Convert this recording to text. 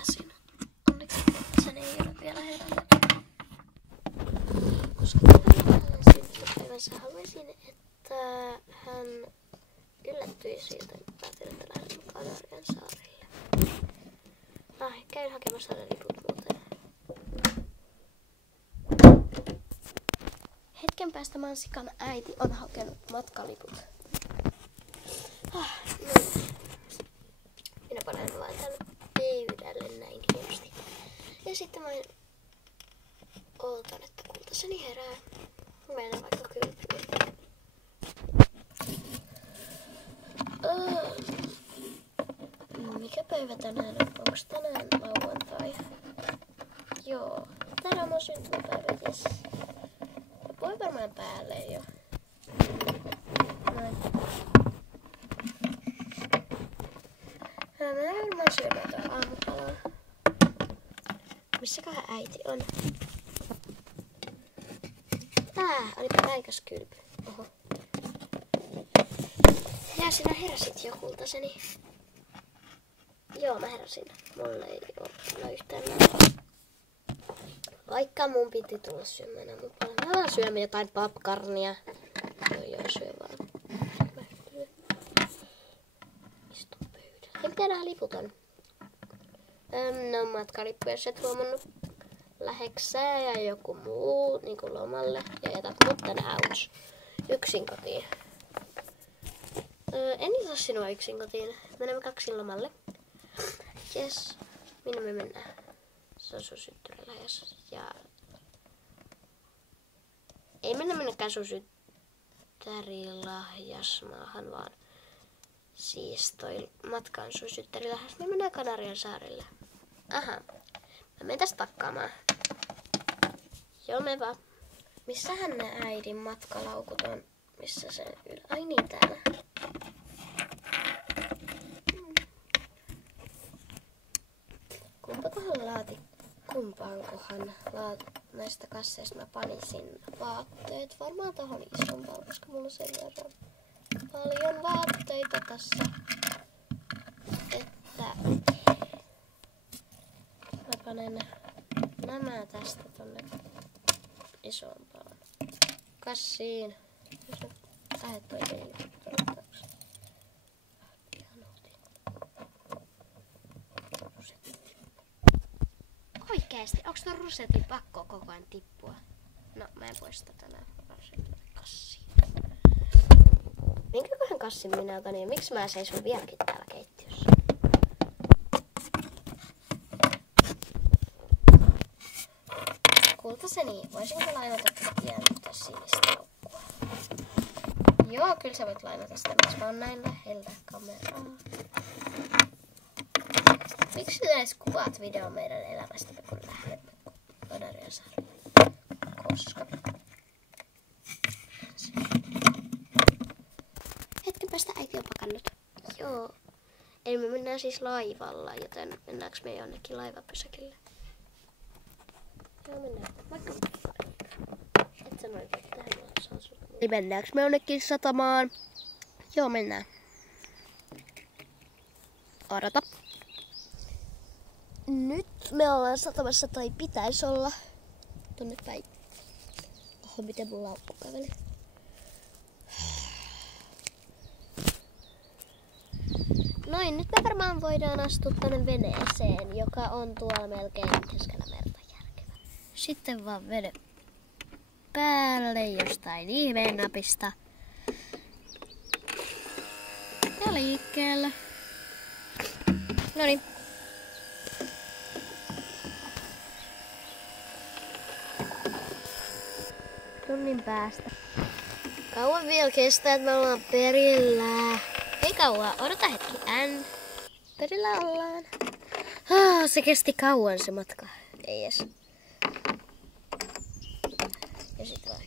heräsin. Onneksi sen ei ole vielä herännyt. Koska tänään syntymäpäivänsä haluaisin, että hän yllättyi siitä, että päätin, että lähden Kanarian saarille. Käyn hakemassa ne liput muuten. Hetken päästä Mansikan äiti on hakenut matkaliput. Minä panen vaan tän pöydälle näin hienosti. Ja sitten mä ootan, että kultaseni herää. Mennään vaikka kylpyyn. Mikä päivä tänään on? Onks tänään lauantai? Joo. Tänään on mun syntymäpäivä, jes. Voi varmaan päälle jo. Noin. Mä varmaan syödään tuon aamupalaa. Missäköhän äiti on? Olipa raikas kylpy. Oho. Ja sinä heräsit jo, kultaseni. Joo, mä heräsin. Mulla ei ole yhtään näin. Vaikka mun piti tulla syömään aamupalaa. Mä alan syömään jotain popcornia. Joo, syö vaan. Istu pöydällä. Ja mitä nää liput on? No matkalippuja, jos et huomannut. Läheksää ja joku muu niinku lomalle. Ja jätät mut tänne yksin kotiin. En jätä sinua yksin kotiin. Menemme kaksin lomalle. Jes. Minne me mennään? Se on sun synttärilahjas. Ja... Ei mennäkään sun synttärilahjasmaahan, vaan siis toi matka on sun synttärilahjas. Me mennään Kanarian saarelle. Aha. Mä menen tästä takkaamaan. Joo, me vaan. Missähän ne äidin matkalaukut on? Missä se ylä? Ai niin, täällä. Kumpaankohan näistä kasseista mä panisin vaatteet? Varmaan tohon isompaan, koska mulla on sen verran paljon vaatteita tässä. Että mä panen nämä tästä tonne isompaan kassiin. Lähet toi teille. Oikeesti, onks ton rusetin pakko koko ajan tippua? No, mä en poista tänään rusetin kassia. Minkäköhän kassin minä otan ja miksi mä seison vieläkin täällä keittiössä? Kultaseni, voisinko lainata pientä sinistä laukkua? Joo, kyllä sä voit lainata sitä, miksi mä oon näin lähellä kameraa. Miksi edes kuvaat video meidän elämästä, kun lähdemme Kanarian saarelle? Koska. Hetken päästä äiti on pakannut. Joo. Eli me mennään siis laivalla, joten mennäänkö me jonnekin laivapysäkille? Joo, mennään. Vaikka. Et sano, että tähän on sun. Eli mennäänkö me jonnekin satamaan? Joo, mennään. Odota. Nyt me ollaan satamassa, tai pitäisi olla. Tonne päin. Oho, miten mun laukku käveli. Noin, nyt me varmaan voidaan astua tonne veneeseen, joka on tuolla melkein keskellä merta järkevä. Sitten vaan vene päälle jostain ihmeen napista. Ja liikkeelle. Noniin. Tunnin päästä. Kauan vielä kestää, että me ollaan perillä. Ei kauan, odota hetki. Perillä ollaan. Se kesti kauan se matka. Ei edes. Ja sit vaan